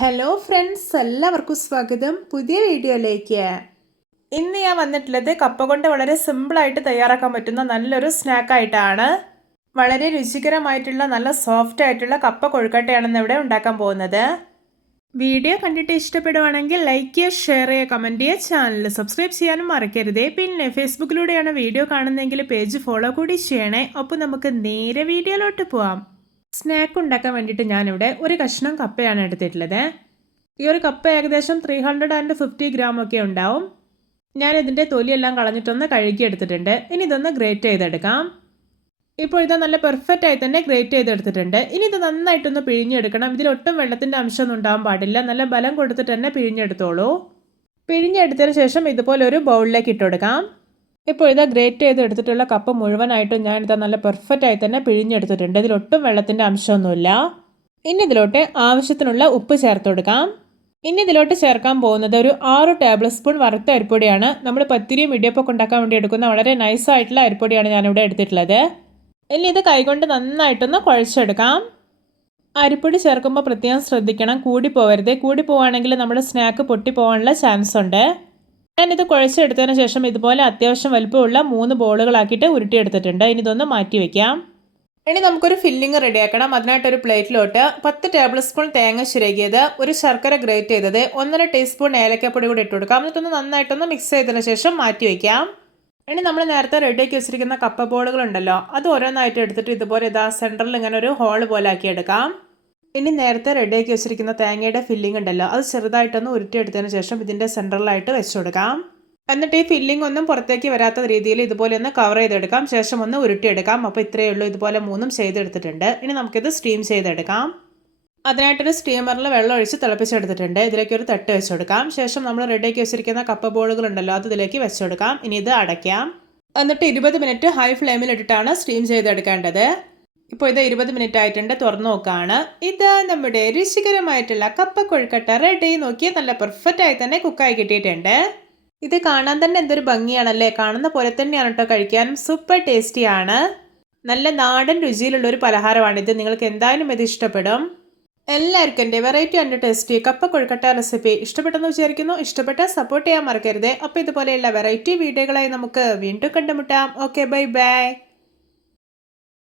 Hello friends, എല്ലാവർക്കും സ്വാഗതം പുതിയ വീഡിയോയിലേക്ക്. ഇന്ന് ഞാൻ വന്നിട്ടുള്ളത് കപ്പ കൊണ്ട് വളരെ സിമ്പിളായിട്ട് തയ്യാറാക്കാൻ പറ്റുന്ന നല്ലൊരു സ്നാക്കായിട്ടാണ്. വളരെ രുചികരമായിട്ടുള്ള നല്ല സോഫ്റ്റ് ആയിട്ടുള്ള കപ്പ കൊഴുക്കട്ടയാണെന്ന് ഇവിടെ ഉണ്ടാക്കാൻ പോകുന്നത്. വീഡിയോ കണ്ടിട്ട് ഇഷ്ടപ്പെടുവാണെങ്കിൽ ലൈക്ക് ചെയ്യുക, ഷെയർ ചെയ്യുക, കമൻറ്റ് ചെയ്യുക, ചാനൽ സബ്സ്ക്രൈബ് ചെയ്യാനും മറക്കരുതേ. പിന്നെ ഫേസ്ബുക്കിലൂടെയാണ് വീഡിയോ കാണുന്നതെങ്കിൽ പേജ് ഫോളോ കൂടി ചെയ്യണേ. അപ്പോൾ നമുക്ക് നേരെ വീഡിയോയിലോട്ട് പോവാം. സ്നാക്ക് ഉണ്ടാക്കാൻ വേണ്ടിയിട്ട് ഞാനിവിടെ ഒരു കഷ്ണം കപ്പയാണ് എടുത്തിട്ടുള്ളത്. ഈ ഒരു കപ്പ ഏകദേശം 350 ഗ്രാം ഒക്കെ ഉണ്ടാവും. ഞാനിതിൻ്റെ തൊലിയെല്ലാം കളഞ്ഞിട്ടൊന്ന് കഴുകി എടുത്തിട്ടുണ്ട്. ഇനി ഇതൊന്ന് ഗ്രേറ്റ് ചെയ്തെടുക്കാം. ഇപ്പോൾ ഇത് നല്ല പെർഫെക്റ്റ് ആയി തന്നെ ഗ്രേറ്റ് ചെയ്തെടുത്തിട്ടുണ്ട്. ഇനി ഇത് നന്നായിട്ടൊന്ന് പിഴിഞ്ഞെടുക്കണം. ഇതിലൊട്ടും വെള്ളത്തിൻ്റെ അംശമൊന്നും ഉണ്ടാകാൻ പാടില്ല. നല്ല ബലം കൊടുത്തിട്ട് തന്നെ പിഴിഞ്ഞെടുത്തോളൂ. പിഴിഞ്ഞെടുത്തതിന് ശേഷം ഇതുപോലെ ഒരു ബൗളിലേക്ക് ഇട്ടുകൊടുക്കാം. ഇപ്പോൾ ഇതാ ഗ്രേറ്റ് ചെയ്ത് എടുത്തിട്ടുള്ള കപ്പ മുഴുവനായിട്ടും ഞാനിതാ നല്ല പെർഫെക്റ്റ് ആയി തന്നെ പിഴിഞ്ഞെടുത്തിട്ടുണ്ട്. ഇതിലൊട്ടും വെള്ളത്തിൻ്റെ അംശമൊന്നുമില്ല. ഇനി ഇതിലോട്ട് ആവശ്യത്തിനുള്ള ഉപ്പ് ചേർത്ത് കൊടുക്കാം. ഇനി ഇതിലോട്ട് ചേർക്കാൻ പോകുന്നത് ഒരു 6 ടേബിൾ സ്പൂൺ വറുത്ത അരിപ്പൊടിയാണ്. നമ്മൾ പത്തിരിയും ഇടിയപ്പമൊക്കെ ഉണ്ടാക്കാൻ വേണ്ടി എടുക്കുന്ന വളരെ നൈസായിട്ടുള്ള അരിപ്പൊടിയാണ് ഞാനിവിടെ എടുത്തിട്ടുള്ളത്. ഇനി ഇത് കൈകൊണ്ട് നന്നായിട്ടൊന്ന് കുഴച്ചെടുക്കാം. അരിപ്പൊടി ചേർക്കുമ്പോൾ പ്രത്യേകം ശ്രദ്ധിക്കണം, കൂടി പോകരുത്. കൂടി പോവുകയാണെങ്കിൽ നമ്മുടെ സ്നാക്ക് പൊട്ടിപ്പോകാനുള്ള ചാൻസ് ഉണ്ട്. ഞാനിത് കുഴച്ചെടുത്തതിന് ശേഷം ഇതുപോലെ അത്യാവശ്യം വലുപ്പമുള്ള 3 ബോളുകളാക്കിയിട്ട് ഉരുട്ടിയെടുത്തിട്ടുണ്ട്. ഇനി ഇതൊന്ന് മാറ്റി വയ്ക്കാം. ഇനി നമുക്കൊരു ഫില്ലിങ് റെഡിയാക്കണം. അതിനായിട്ടൊരു പ്ലേറ്റിലോട്ട് 10 ടേബിൾ സ്പൂൺ തേങ്ങ ചിരകിയത്, ഒരു ശർക്കര ഗ്രേറ്റ് ചെയ്തത്, 1.5 ടീസ്പൂൺ ഏലക്കപ്പൊടി കൂടി ഇട്ട് കൊടുക്കാം. എന്നിട്ടൊന്ന് നന്നായിട്ടൊന്ന് മിക്സ് ചെയ്തതിന് ശേഷം മാറ്റി വയ്ക്കാം. ഇനി നമ്മൾ നേരത്തെ റെഡിയാക്കി വെച്ചിരിക്കുന്ന കപ്പ ബോളുകളുണ്ടല്ലോ, അത് ഓരോന്നായിട്ട് എടുത്തിട്ട് ഇതുപോലെ ഇതാ സെൻറ്ററിൽ ഇങ്ങനെ ഒരു ഹോൾ പോലെ ആക്കിയെടുക്കാം. ഇനി നേരത്തെ റെഡിയാക്കി വെച്ചിരിക്കുന്ന തേങ്ങയുടെ ഫില്ലിംഗ് ഉണ്ടല്ലോ, അത് ചെറുതായിട്ടൊന്ന് ഉരുട്ടിയെടുത്തതിന് ശേഷം ഇതിൻ്റെ സെൻറ്ററിലായിട്ട് വെച്ച് കൊടുക്കാം. എന്നിട്ട് ഈ ഫില്ലിംഗ് ഒന്നും പുറത്തേക്ക് വരാത്ത രീതിയിൽ ഇതുപോലെ ഒന്ന് കവർ ചെയ്തെടുക്കാം. ശേഷം ഒന്ന് ഉരുട്ടിയെടുക്കാം. അപ്പോൾ ഇത്രയേ ഉള്ളൂ. ഇതുപോലെ 3 ചെയ്തെടുത്തിട്ടുണ്ട്. ഇനി നമുക്കിത് സ്റ്റീം ചെയ്തെടുക്കാം. അതിനായിട്ടൊരു സ്റ്റീമറിൽ വെള്ളം ഒഴിച്ച് തിളപ്പിച്ചെടുത്തിട്ടുണ്ട്. ഇതിലേക്ക് ഒരു തട്ട് വെച്ച് കൊടുക്കാം. ശേഷം നമ്മൾ റെഡിയാക്കി വെച്ചിരിക്കുന്ന കപ്പ ബോളുകളുണ്ടല്ലോ, അത് ഇതിലേക്ക് വെച്ച് കൊടുക്കാം. ഇനി ഇത് അടയ്ക്കാം. എന്നിട്ട് 20 മിനിറ്റ് ഹൈ ഫ്ലെയിമിൽ ഇട്ടിട്ടാണ് സ്റ്റീം ചെയ്തെടുക്കേണ്ടത്. ഇപ്പോൾ ഇത് 20 മിനിറ്റ് ആയിട്ടുണ്ട്. തുറന്നു നോക്കുകയാണ്. ഇത് നമ്മുടെ രുചികരമായിട്ടുള്ള കപ്പ കൊഴുക്കട്ട റെഡി. നോക്കിയാൽ നല്ല പെർഫെക്റ്റ് ആയി തന്നെ കുക്കായി കിട്ടിയിട്ടുണ്ട്. ഇത് കാണാൻ തന്നെ എന്തൊരു ഭംഗിയാണല്ലേ. കാണുന്ന പോലെ തന്നെയാണ് കേട്ടോ. കഴിക്കാനും സൂപ്പർ ടേസ്റ്റിയാണ്. നല്ല നാടൻ രുചിയിലുള്ള ഒരു പലഹാരമാണിത്. നിങ്ങൾക്ക് എന്തായാലും ഇത് ഇഷ്ടപ്പെടും. എല്ലാവർക്കും എൻ്റെ വെറൈറ്റി ആൻഡ് ടേസ്റ്റി കപ്പ കൊഴുക്കട്ട റെസിപ്പി ഇഷ്ടപ്പെട്ടെന്ന് വിചാരിക്കുന്നു. ഇഷ്ടപ്പെട്ടാൽ സപ്പോർട്ട് ചെയ്യാൻ മറക്കരുത്. അപ്പോൾ ഇതുപോലെയുള്ള വെറൈറ്റി വീഡിയോകളായി നമുക്ക് വീണ്ടും കണ്ടുമുട്ടാം. Okay, bye bye.